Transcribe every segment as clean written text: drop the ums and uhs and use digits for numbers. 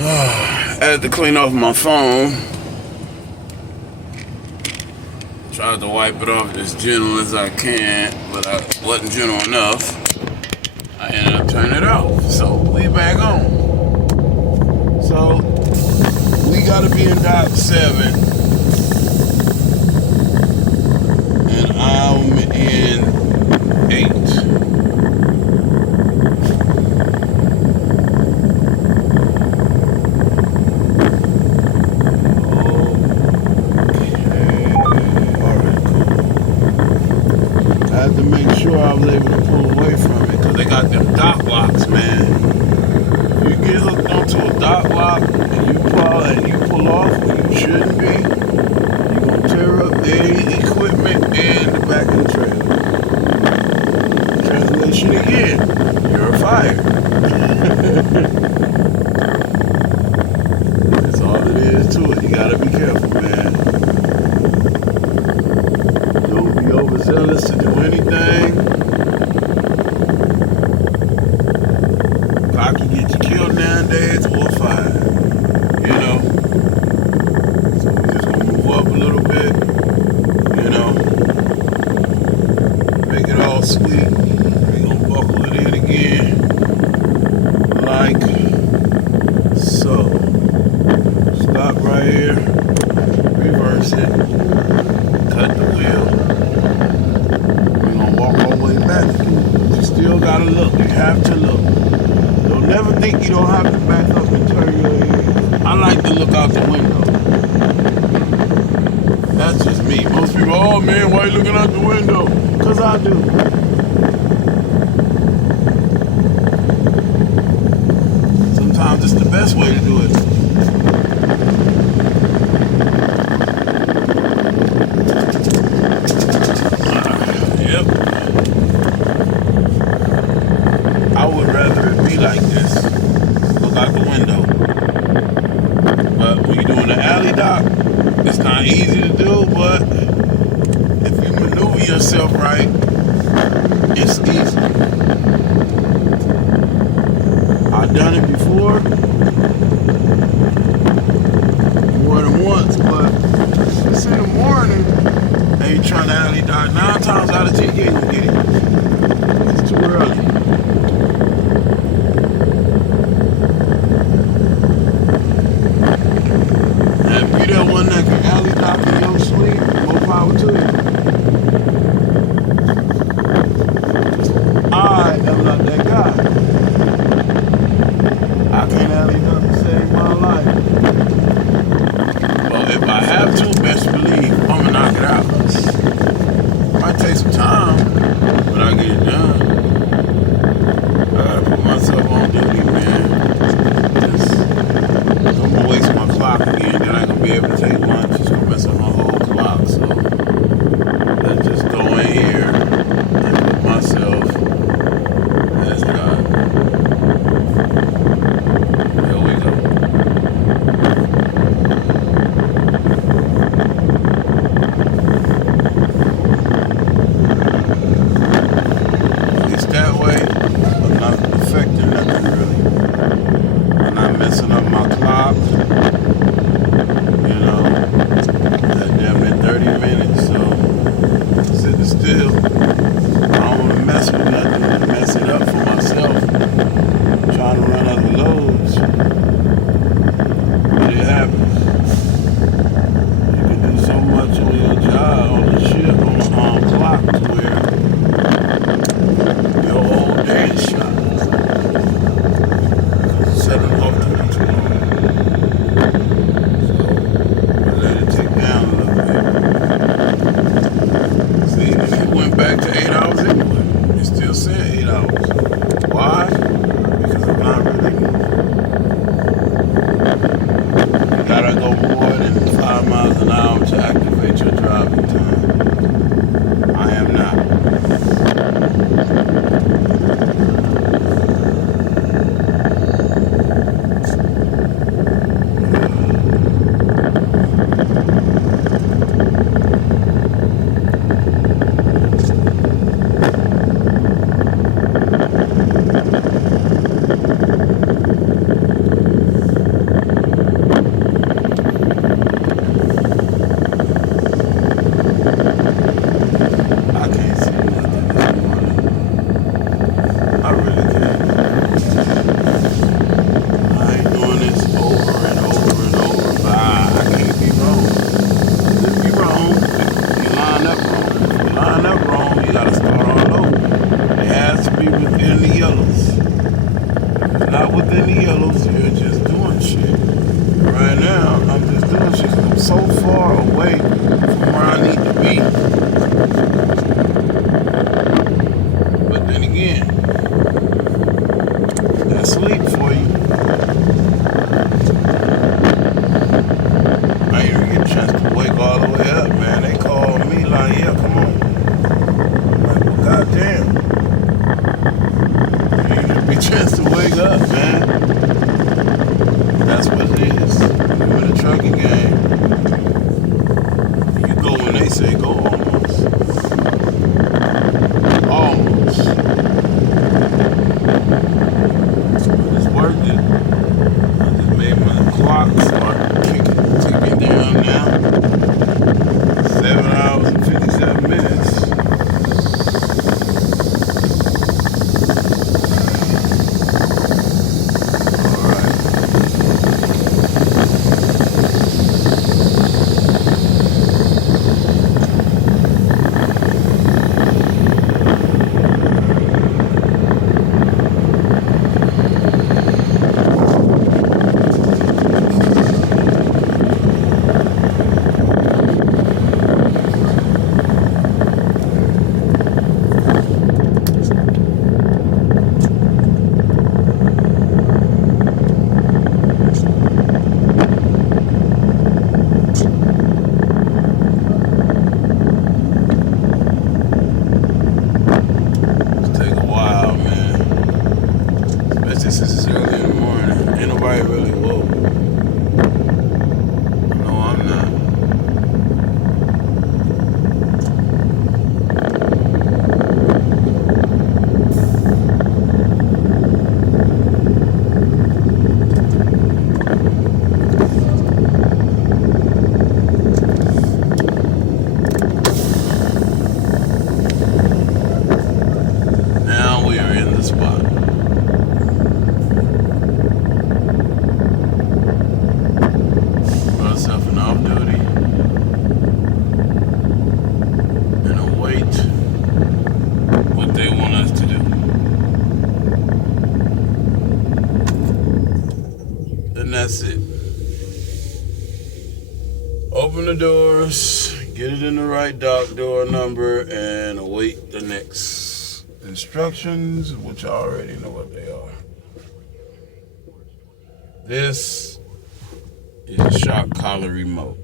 I had to clean off my phone. Tried to wipe it off as gentle as I can, but I wasn't gentle enough. I ended up turning it off. So we back on. So we gotta be in dock 7. And I'm in 8. To make sure I was able to pull away from it, because they got them dock locks, man. If you get hooked onto a dock lock and you pull off when you shouldn't be, you're gonna tear up the equipment and the back of the trailer. Translation again, you're fired. That's all it is to it. You gotta be careful, man. Don't be overzealous to do anything. Cock can get you killed nowadays or fired. You know? So we're just gonna move up a little bit. You know? Make it all sweet. We're gonna buckle it in again. Like so. Stop right here. Reverse it. Cut the wheel. We're gonna walk all the way back. You still gotta look. You have to look. Don't never think you don't have to back up and turn your head. I like to look out the window. That's just me. Most people, oh man, why are you looking out the window? Because I do. Sometimes it's the best way to do it. Yep. I would rather it be like this. Look out the window. But when you're doing the alley dock, it's not easy to do, but if you maneuver yourself right, it's easy. I've done it before, more than once, but it's in the morning. And you trying to alley dock, 9 times out of 10 you ain't gonna get it. It's too early. And if you that one that can alley dock in your sleep, more power to you. I am not that guy. I can't alley dock to save my life. Well, if I have to, best believe I'm gonna knock it out. Might take some time, but I get it done. I gotta put myself on duty, man. I'm gonna waste my clock again, then I ain't gonna be able to take lunch. It's gonna mess up my whole clock, so let's just go in here and put myself as God. There we go. That way, I'm not affecting nothing really. I'm not messing up my clock. You know, that damn near 30 minutes, so sitting still. I don't want to mess with nothing and mess it up for myself. I'm trying to run other loads. But it happens. You can do so much on your job, on the ship, on the clock to where your whole day is shot. Because it's 7 off 22. So you're just doing shit. Right now, I'm just doing shit 'cause I'm so far away from where I need to be. But then again, that's sleep for you. I didn't even get a chance to wake all the way up, man. They called me like, yeah, come on. I'm like, well, goddamn. You didn't get a chance to wake up, man. That's what it is. I'm in a trucking game. You go when they say go almost. Almost. But it's worth it. I just made my clock start ticking down now. 7 hours and 57 minutes. That's it. Open the doors, get it in the right dock door number, and await the next instructions, which I already know what they are. This is a shock collar remote.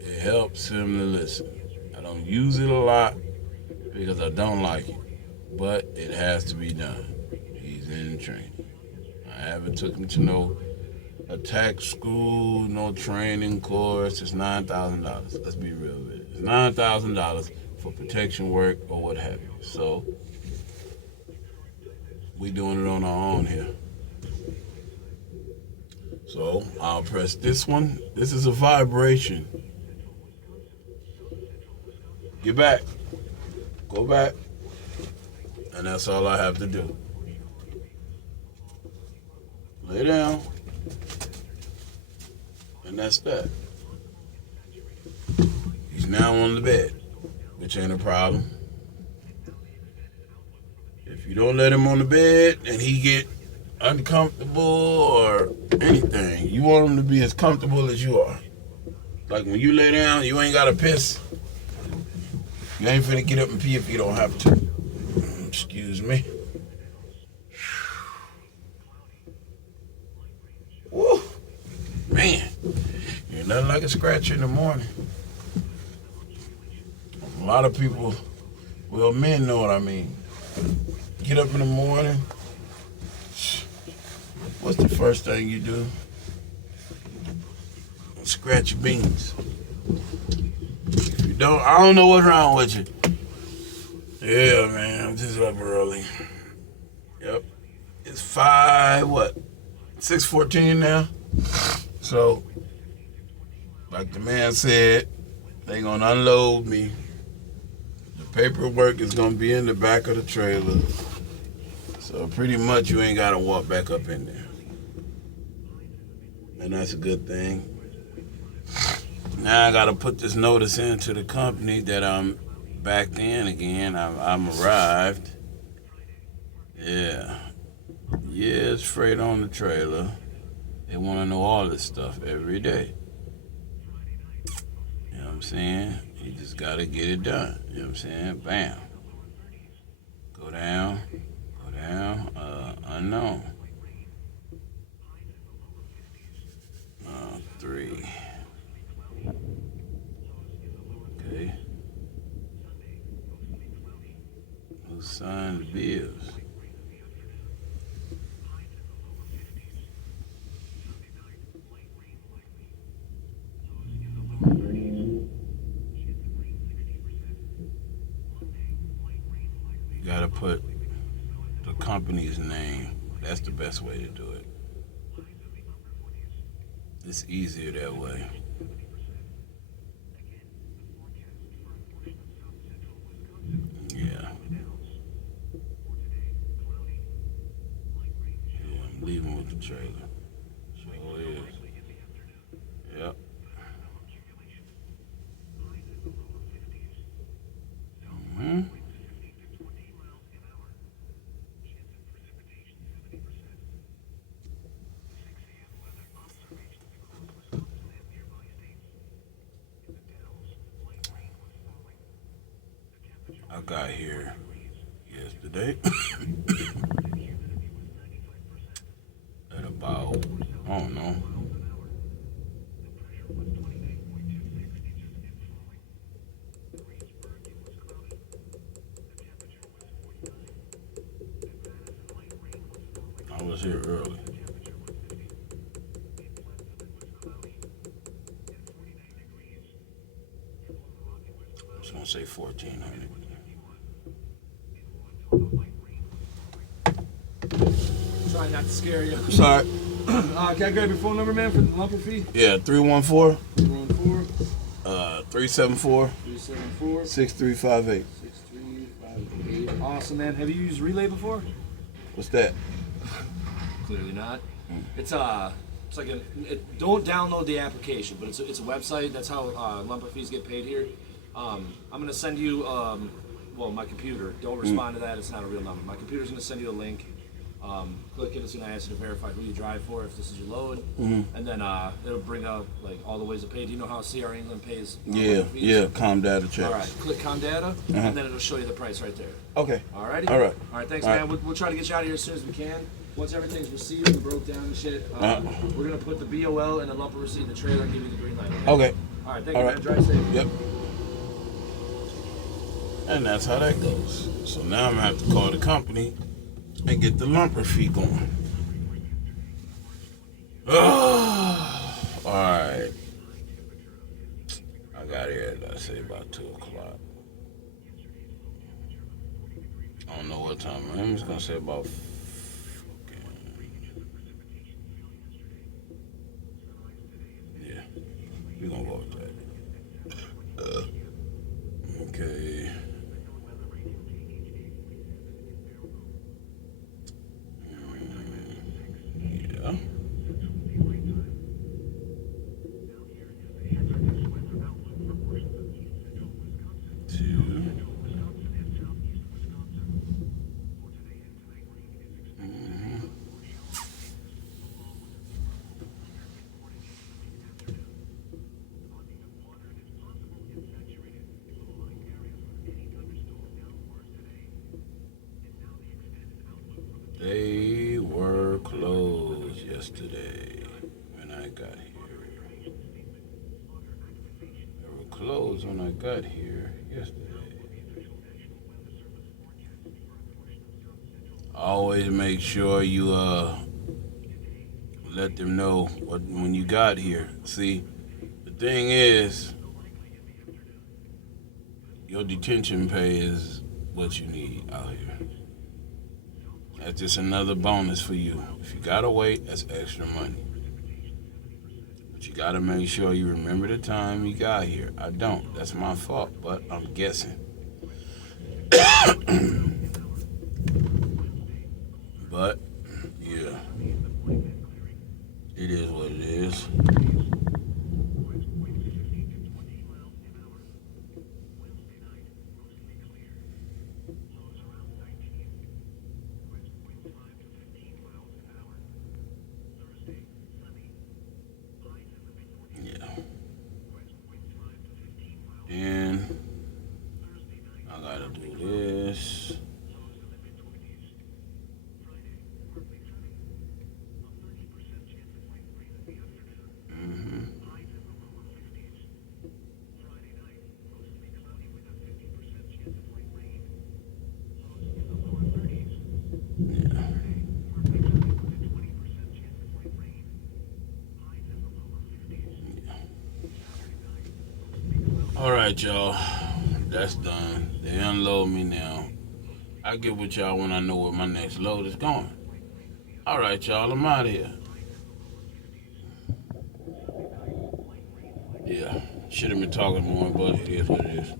It helps him to listen. I don't use it a lot because I don't like it, but it has to be done. He's in training. I haven't took him to no attack school, no training course. It's $9,000. Let's be real with it. It's $9,000 for protection work or what have you. So we doing it on our own here. So I'll press this one. This is a vibration. Get back. Go back. And that's all I have to do. Lay down. And that's that. He's now on the bed, which ain't a problem. If you don't let him on the bed and he get uncomfortable or anything, you want him to be as comfortable as you are. Like when you lay down, you ain't gotta piss. You ain't finna get up and pee if you don't have to. Excuse me. Woo, man, you're nothing like a scratch in the morning. A lot of people, well, men know what I mean. Get up in the morning. What's the first thing you do? Scratch your beans. If you don't, I don't know what's wrong with you. Yeah, man, I'm just up early. Yep. It's 6:14 now. So, like the man said, they gonna unload me. The paperwork is gonna be in the back of the trailer. So pretty much you ain't gotta walk back up in there. And that's a good thing. Now I gotta put this notice into the company that I'm back in again. I'm arrived. Yeah. Yeah, it's freight on the trailer. They want to know all this stuff every day. You know what I'm saying? You just got to get it done. You know what I'm saying? Bam. Go down. Go down. Unknown. 3. Okay. Who signed the bills? You gotta put the company's name. That's the best way to do it. It's easier that way. Yeah. Yeah, I'm leaving with the trailer. Sure is. Yep. Hmm. I got here yesterday at about, I don't know, I was here early. I was gonna say 1400. Try not to scare you. Sorry. Can I grab your phone number, man, for the lumper fee? Yeah, 314 314 374 374 6358. 6358. Awesome, man. Have you used Relay before? What's that? Clearly not. It's like don't download the application, but it's a website. That's how lumper fees get paid here. I'm gonna send you my computer. Don't respond to that. It's not a real number. My computer's gonna send you a link. Click it. It's gonna ask you to verify who you drive for, if this is your load, and then it'll bring up like all the ways to pay. Do you know how CR England pays? Yeah, calm data checks. All right, click Com Data, and then it'll show you the price right there. Okay. Alrighty? All right. All right, thanks, All man. right. We'll try to get you out of here as soon as we can. Once everything's received and broke down and shit, we're going to put the BOL and the lumper receipt in the trailer and give you the green light. Okay. All right, thank All you, right. man. Drive safe. Yep. And that's how that goes. So now I'm gonna have to call the company and get the lumper fee going. All right. I got here at, I say, about 2 o'clock. I don't know what time. I'm just gonna say about. Yeah, we're gonna go with that. Okay. Yeah. They were closed yesterday when I got here. They were closed when I got here yesterday. Always make sure you let them know when you got here. See, the thing is, your detention pay is what you need out here. That's just another bonus for you. If you gotta wait, that's extra money. But you gotta make sure you remember the time you got here. I don't. That's my fault, but I'm guessing. But, yeah. It is what it is. Alright, y'all. That's done. They unload me now. I get with y'all when I know where my next load is going. Alright, y'all. I'm out of here. Yeah. Should have been talking more, but it is what it is.